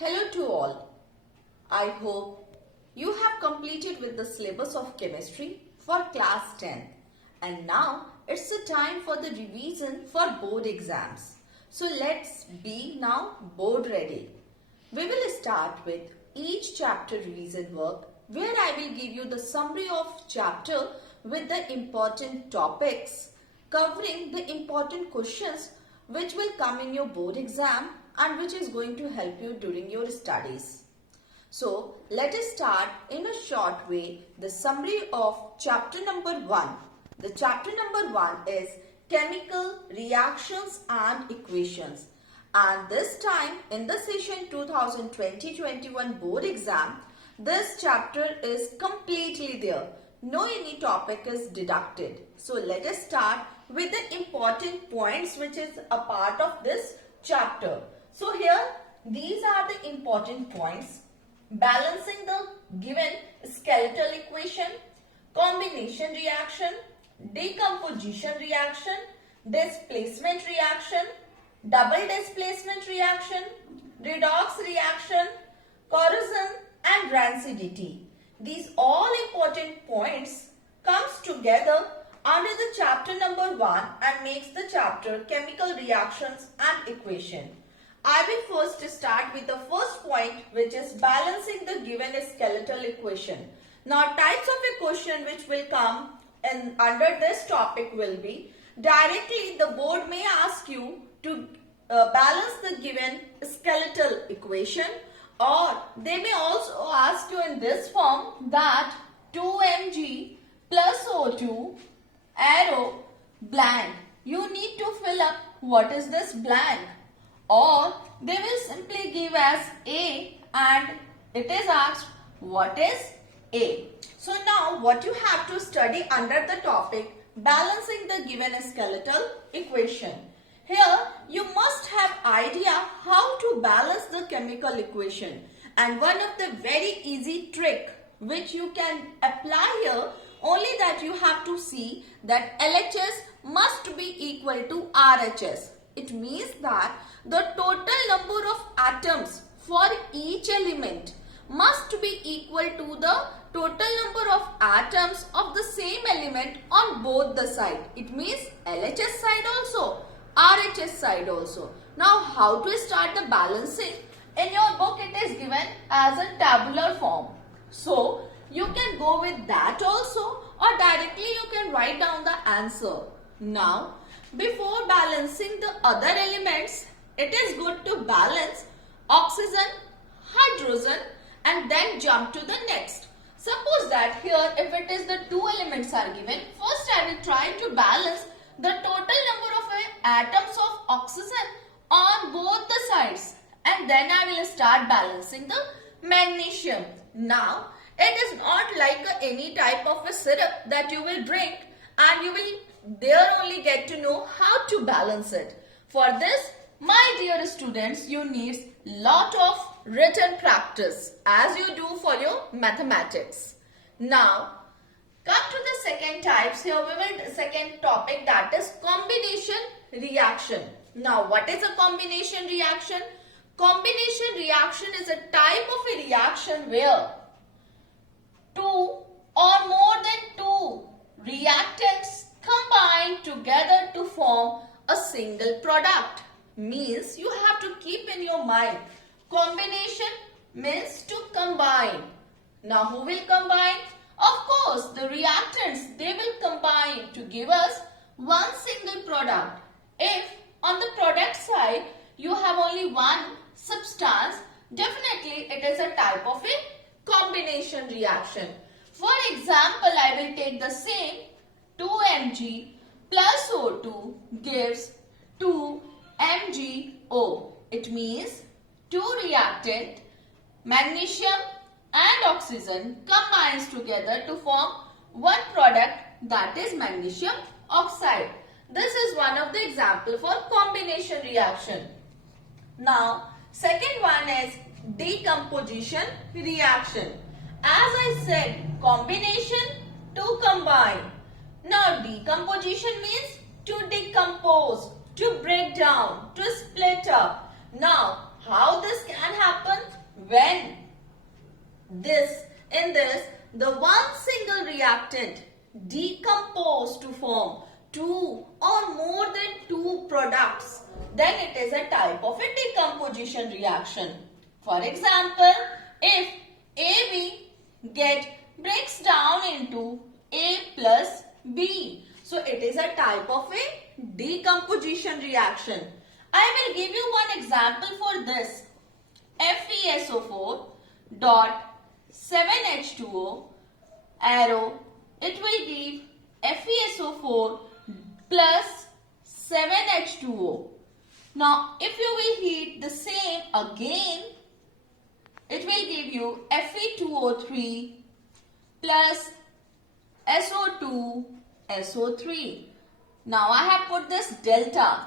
Hello to all. I hope you have completed with the syllabus of chemistry for class 10 and now it's the time for the revision for board exams. So let's be now board ready. We will start with each chapter revision work where I will give you the summary of chapter with the important topics covering the important questions which will come in your board exam and which is going to help you during your studies. So let us start in a short way the summary of chapter number 1. The chapter number 1 is chemical reactions and equations. And this time in the session 2020-21 board exam, this chapter is completely there. No any topic is deducted. So let us start with the important points which is a part of this chapter. So here these are the important points: balancing the given skeletal equation, combination reaction, decomposition reaction, displacement reaction, double displacement reaction, redox reaction, corrosion and rancidity. These all important points comes together under the chapter number 1 and makes the chapter chemical reactions and equation. I will first start with the first point, which is balancing the given skeletal equation. Now types of equation which will come in under this topic will be directly the board may ask you to balance the given skeletal equation, or they may also ask you in this form that 2Mg plus O2 arrow blank. You need to fill up what is this blank, or they will simply give as A and it is asked what is A. So now what you have to study under the topic balancing the given skeletal equation. Here you must have idea how to balance the chemical equation, and one of the very easy trick which you can apply here only that you have to see that LHS must be equal to RHS. It means that the total number of atoms for each element must be equal to the total number of atoms of the same element on both the side. It means LHS side also, RHS side also. Now how to start the balancing? In your book it is given as a tabular form. So you can go with that also, or directly you can write down the answer. Now before balancing the other elements, it is good to balance oxygen, hydrogen and then jump to the next. Suppose that here if it is the two elements are given, first I will try to balance the total number of atoms of oxygen on both the sides, and then I will start balancing the magnesium. Now it is not like any type of a syrup that you will drink and you will there only get to know how to balance it. For this, my dear students, you need lot of written practice as you do for your mathematics. Now come to the second types. Here we will second topic, that is combination reaction. Now what is a combination reaction? Combination reaction is a type of a reaction where two or more than two reactants combine together to form a single product. Means you have to keep in your mind, combination means to combine. Now who will combine? Of course the reactants, they will combine to give us one single product. If on the product side you have only one substance, definitely it is a type of a combination reaction. For example, I will take the same 2Mg plus O2 gives 2MgO. It means two reactant, magnesium and oxygen combines together to form one product, that is magnesium oxide. This is one of the example for combination reaction. Now second one is decomposition reaction. As I said, combination to combine. Now decomposition means to decompose, to break down, to split up. Now how this can happen? when in this the one single reactant decompose to form two or more than two products, then it is a type of a decomposition reaction. For example, if AB breaks down into A plus B, so it is a type of a decomposition reaction. I will give you one example for this. FeSO4 dot 7H2O arrow, it will give FeSO4 plus 7H2O. Now, if you will heat the same again, it will give you Fe2O3 plus SO2 SO3. Now, I have put this delta.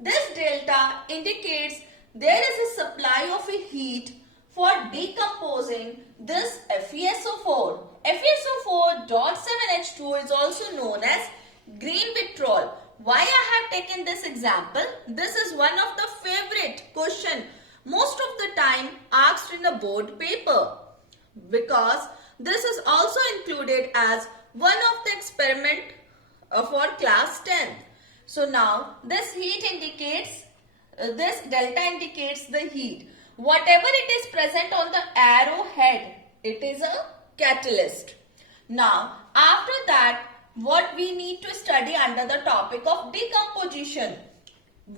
This delta indicates there is a supply of a heat for decomposing this FeSO4. FeSO4.7H2O is also known as green vitriol. Why I have taken this example? This is one of the favorite question most of the time asked in a board paper, because this is also included as one of the experiment for class 10th. So now this heat indicates, this delta indicates the heat. Whatever it is present on the arrow head, it is a catalyst. Now, after that, what we need to study under the topic of decomposition.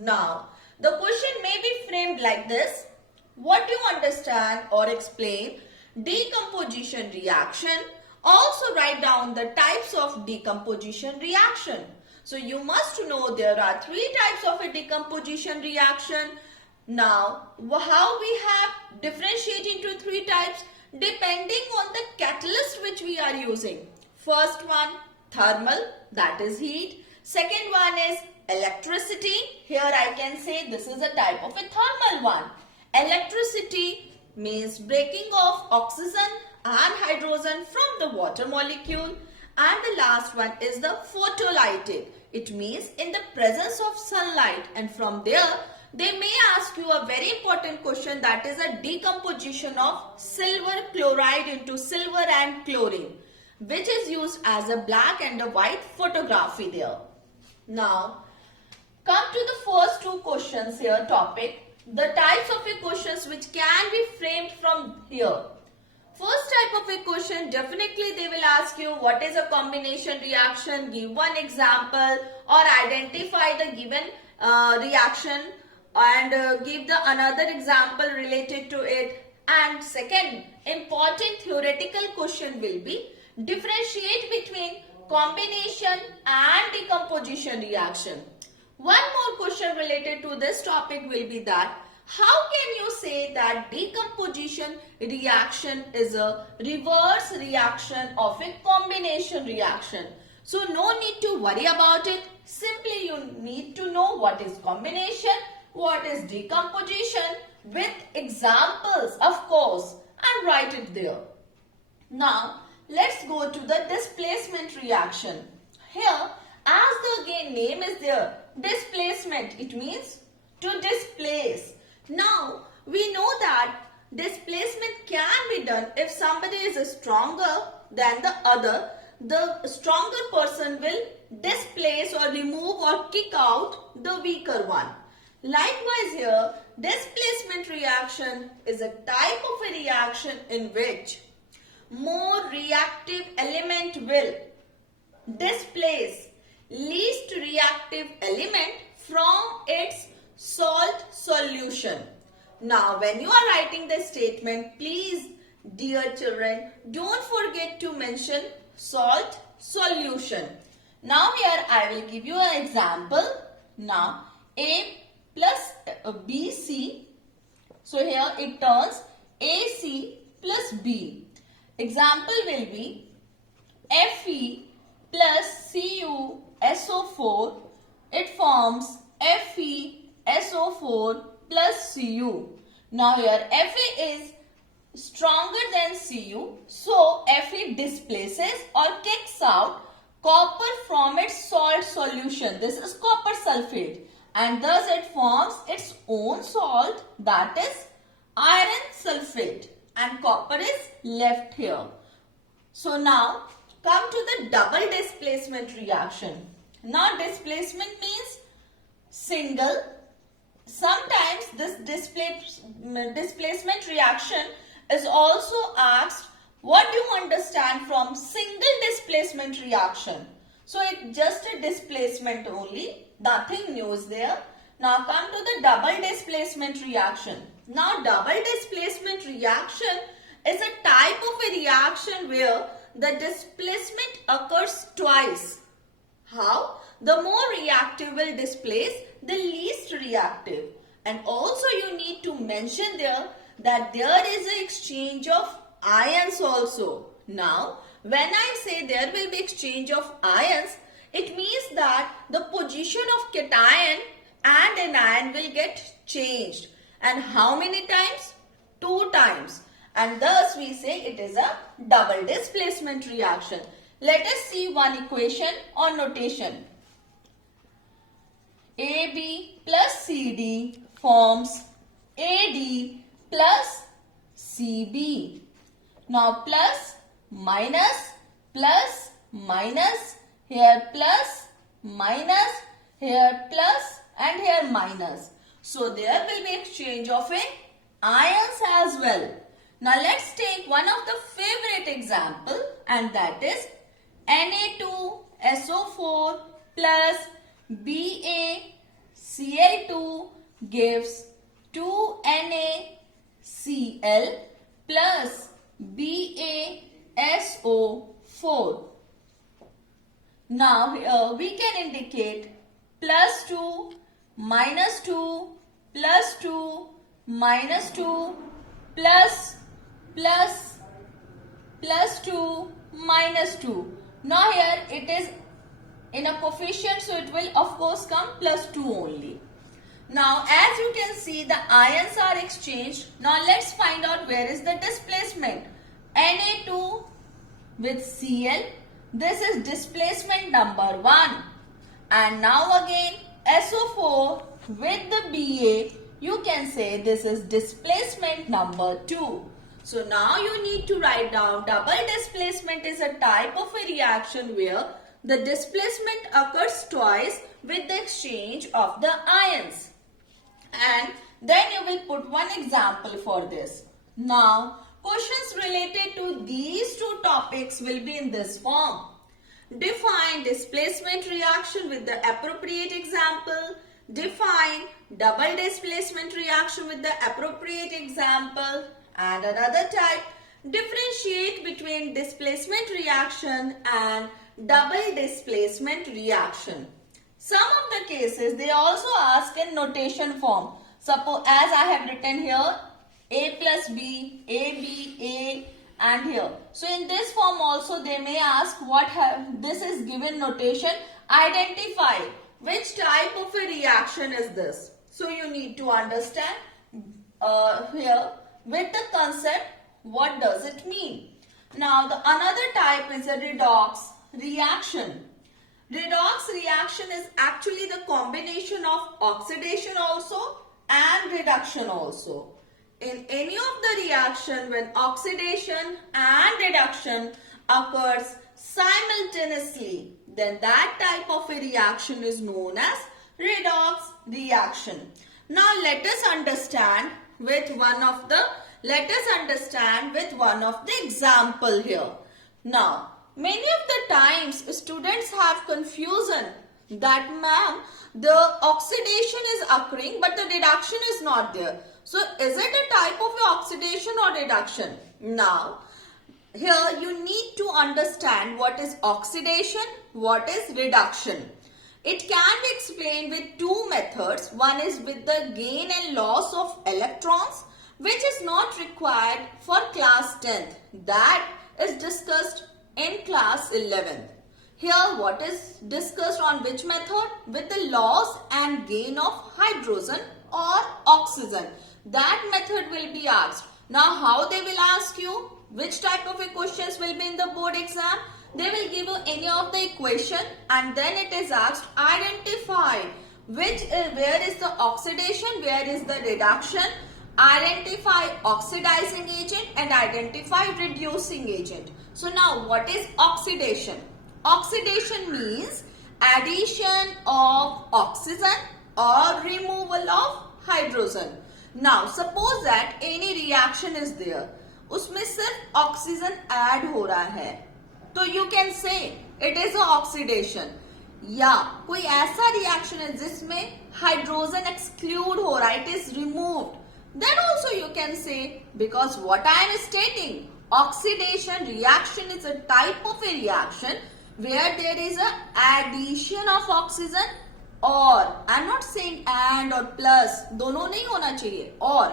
Now, the question may be framed like this. What do you understand or explain decomposition reaction? Also write down the types of decomposition reaction. So, you must know there are three types of a decomposition reaction. Now, how we have differentiate into three types depending on the catalyst which we are using. First one, thermal, that is heat. Second one is electricity. Here I can say this is a type of a thermal one. Electricity means breaking of oxygen and hydrogen from the water molecule. And the last one is the photolytic. It means in the presence of sunlight, and from there they may ask you a very important question, that is a decomposition of silver chloride into silver and chlorine, which is used as a black and a white photography there. Now, come to the first two questions here topic, the types of a questions which can be framed from here. First type of a question, definitely they will ask you what is a combination reaction, give one example or identify the given reaction and give the another example related to it. And second important theoretical question will be differentiate between combination and decomposition reaction. One more question related to this topic will be that how can you say that decomposition reaction is a reverse reaction of a combination reaction? So no need to worry about it. Simply you need to know what is combination, what is decomposition with examples of course, and write it there. Now let's go to the displacement reaction. Here as the again name is there, displacement, it means to displace. Now we know that displacement can be done if somebody is stronger than the other. The stronger person will displace or remove or kick out the weaker one. Likewise here, displacement reaction is a type of a reaction in which more reactive element will displace least reactive element from its salt solution. Now when you are writing the statement, please dear children, don't forget to mention salt solution. Now here I will give you an example. Now A plus BC. So here it turns AC plus B. Example will be Fe plus CuSO4. It forms FeSO4 plus Cu. Now here Fe is stronger than Cu, so Fe displaces or kicks out copper from its salt solution. This is copper sulfate, and thus it forms its own salt, that is iron sulfate. sulfate and copper is left here. So now come to the double displacement reaction. Now displacement means single. Sometimes this displacement reaction is also asked, what do you understand from single displacement reaction? So it's just a displacement only, nothing new is there. Now come to the double displacement reaction. Now double displacement reaction is a type of a reaction where the displacement occurs twice. How? The more reactive will displace the least reactive. And also you need to mention there that there is an exchange of ions also. Now, when I say there will be exchange of ions, it means that the position of cation and anion will get changed. And how many times? 2 times. And thus we say it is a double displacement reaction. Let us see one equation or notation. AB plus CD forms AD plus CB. Now plus, minus, here plus, minus, here plus and here minus. So there will be exchange of ions as well. Now let's take one of the favorite example and that is Na2SO4 plus BaCl2 gives 2NaCl plus BaSO4. Now here we can indicate plus 2, minus 2, plus 2, minus 2, plus 2, minus 2. Now here it is in a coefficient, so it will of course come plus 2 only. Now as you can see the ions are exchanged. Now let's find out where is the displacement. Na2 with Cl, this is displacement number 1. And now again SO4 with the Ba, you can say this is displacement number 2. So now you need to write down double displacement is a type of a reaction where the displacement occurs twice with the exchange of the ions. And then you will put one example for this. Now questions related to these two topics will be in this form. Define displacement reaction with the appropriate example. Define double displacement reaction with the appropriate example. And another type, differentiate between displacement reaction and double displacement reaction. Some of the cases they also ask in notation form. Suppose as I have written here A plus B, A, B, A and here. So in this form also they may ask this is given notation. Identify which type of a reaction is this. So you need to understand here with the concept what does it mean. Now the another type is a redox reaction. Redox reaction is actually the combination of oxidation also and reduction also. In any of the reaction when oxidation and reduction occurs simultaneously, then that type of a reaction is known as redox reaction. Now let us understand with one of the example here. Now many of the times students have confusion that ma'am the oxidation is occurring but the reduction is not there. So is it a type of oxidation or reduction? Now here you need to understand what is oxidation, what is reduction. It can be explained with two methods. One is with the gain and loss of electrons, which is not required for class 10th. That is discussed in class 11th. Here what is discussed on which method? With the loss and gain of hydrogen or oxygen. That method will be asked. Now how they will ask you? Which type of questions will be in the board exam? They will give you any of the equation and then it is asked identify where is the oxidation, where is the reduction. Identify oxidizing agent and identify reducing agent. So now what is oxidation? Oxidation means addition of oxygen or removal of hydrogen. Now suppose that any reaction is there, उसमें सिर्फ oxygen add हो रहा है, तो you can से it is a oxidation. या कोई ऐसा रिएक्शन है जिसमें हाइड्रोजन एक्सक्लूड हो रहा है, it is removed, then also you can say, because what I am stating, oxidation reaction is a type of a reaction where there is a addition of oxygen, or I am not saying and or plus, दोनों नहीं होना चाहिए, और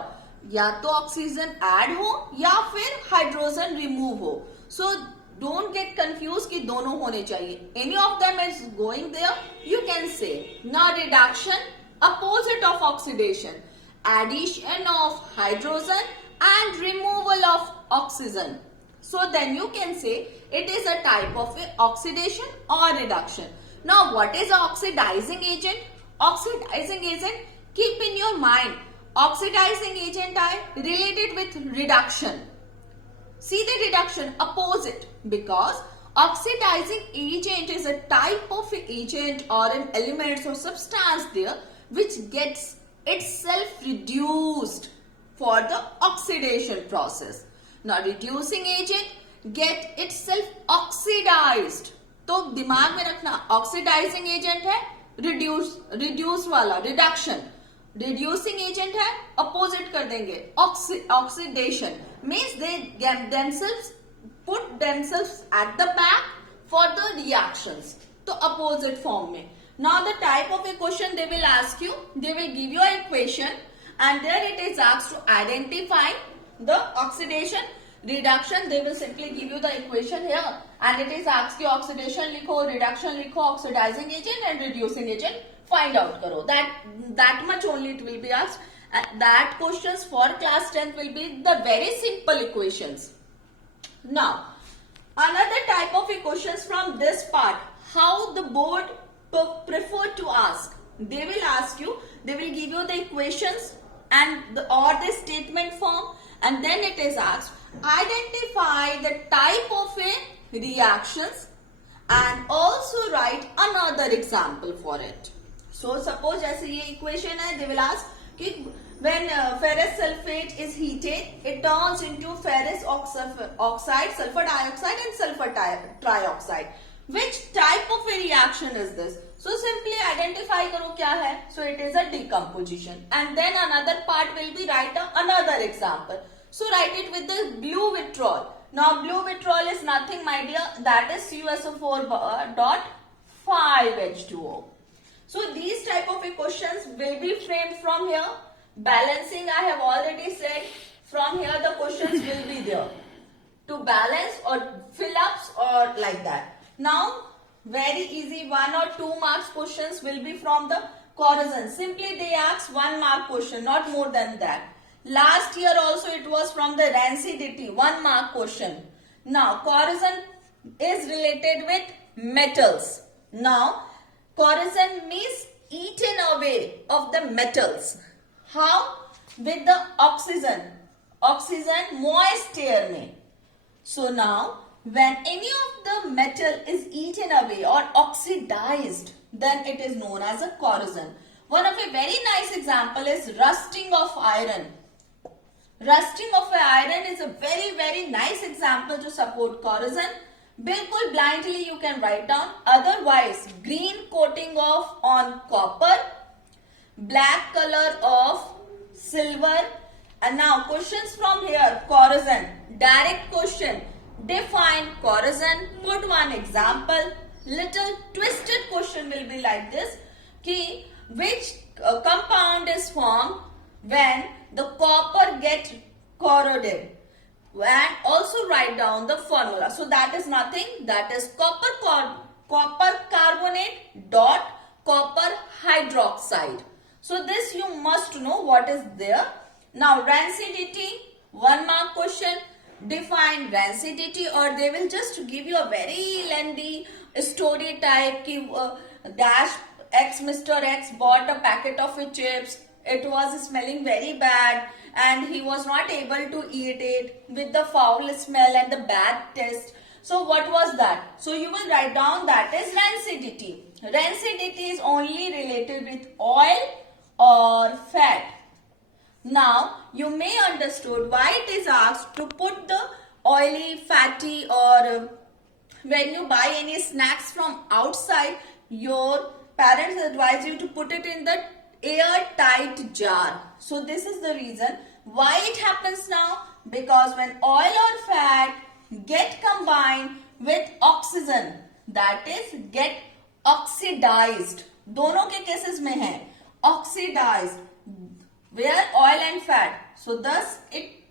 या तो oxygen add हो या फिर हाइड्रोजन रिमूव हो. सो डोंट गेट कंफ्यूज कि दोनों होने चाहिए. Any of them is going there, you can say. Now reduction, opposite of oxidation, addition of hydrogen and removal of oxygen. So then you can say it is a type of oxidation or reduction. Now what is oxidizing agent? Oxidizing agent, keep in your mind, oxidizing agent are related with reduction. See the reduction, opposite, because oxidizing agent is a type of agent or an element or substance there which gets itself reduced for the oxidation process. Now reducing agent get itself oxidized. तो दिमाग में रखना, oxidising agent है reduce वाला, reduction. Reducing agent है, opposite कर देंगे, oxidation means they themselves put themselves at the back for the reactions. तो अपोजिट फॉर्म में. Now the type of a question they will ask you, they will give you an equation and there it is asked to identify the oxidation, reduction. They will simply give you the equation here and it is asked you oxidation likho, reduction likho, oxidizing agent and reducing agent find out karo. That much only it will be asked. That questions for class 10th will be the very simple equations. Now another type of equations from this part, how the board prefer to ask. They will ask you, they will give you the equations and or the statement form, and then it is asked identify the type of a reactions and also write another example for it. So suppose जैसे ये equation है, they will ask कि when ferrous sulfate is heated, it turns into ferrous oxide, sulfur dioxide and sulfur trioxide. Which type of a reaction is this? So simply identify करो क्या है. So it is a decomposition. And then another part will be write another example. So write it with the blue withdrawal. Now blue withdrawal is nothing, my dear, that is CuSO4 dot 5H2O. So these type of questions will be framed from here. Balancing I have already said. From here the questions will be there to balance or fill ups or like that. Now very easy 1 or 2 marks questions will be from the corrosion. Simply they ask 1 mark question, not more than that. Last year also it was from the rancidity, 1 mark question. Now corrosion is related with metals. Now corrosion means eaten away of the metals. How? With the oxygen moist air में. So now when any of the metal is eaten away or oxidized, then it is known as a corrosion. One of a very nice example is rusting of iron. Rusting of iron is a very very nice example to support corrosion. बिल्कुल blindly you can write down. Otherwise, green coating of on copper, black color of silver. And now questions from here, corrosion, direct question. Define corrosion. Put one example. Little twisted question will be like this. Ki which compound is formed when the copper get corroded? And also write down the formula. So that is nothing. That is copper carbonate dot copper hydroxide. So this you must know what is there. Now rancidity, 1 mark question. Define rancidity, or they will just give you a very lengthy story type ki dash X Mr. X bought a packet of chips, it was smelling very bad and he was not able to eat it with the foul smell and the bad taste. So what was that? So you will write down that is rancidity. Rancidity is only related with oil or fat. Now you may understood why it is asked to put the oily, fatty, or when you buy any snacks from outside, your parents advise you to put it in the airtight jar. So this is the reason why it happens now, because when oil or fat get combined with oxygen, that is get oxidized, दोनों के cases में है oxidized, where oil and fat, so thus it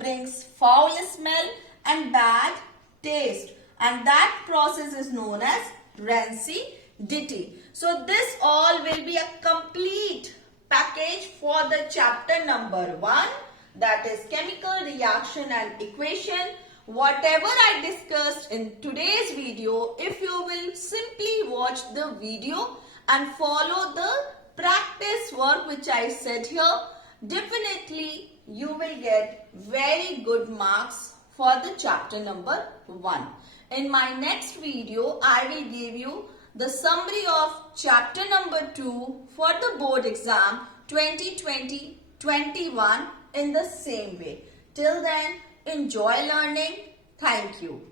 brings foul smell and bad taste, and that process is known as rancidity. So this all will be a complete package for the chapter number 1, that is chemical reaction and equation. Whatever I discussed in today's video, if you will simply watch the video and follow the practice work which I said here, definitely you will get very good marks for the chapter number 1. In my next video, I will give you the summary of chapter number 2 for the board exam 2020-21 in the same way. Till then, enjoy learning. Thank you.